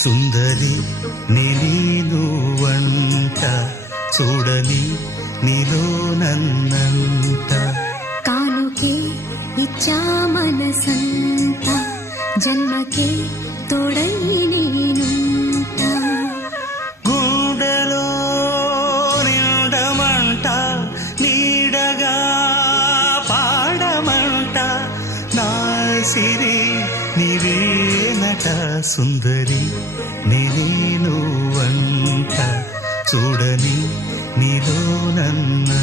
సుందరి నీను వంట చూడని నీలో నన్నంట కానుకే ఇచ్చా మనసంత జన్మకే తోడై నేనుంట గుండెలో నిండమంట నీడగా పాడమంట నా సిరి నీవేనట సుందరి నీను వంట చూడని నీలో నన్ను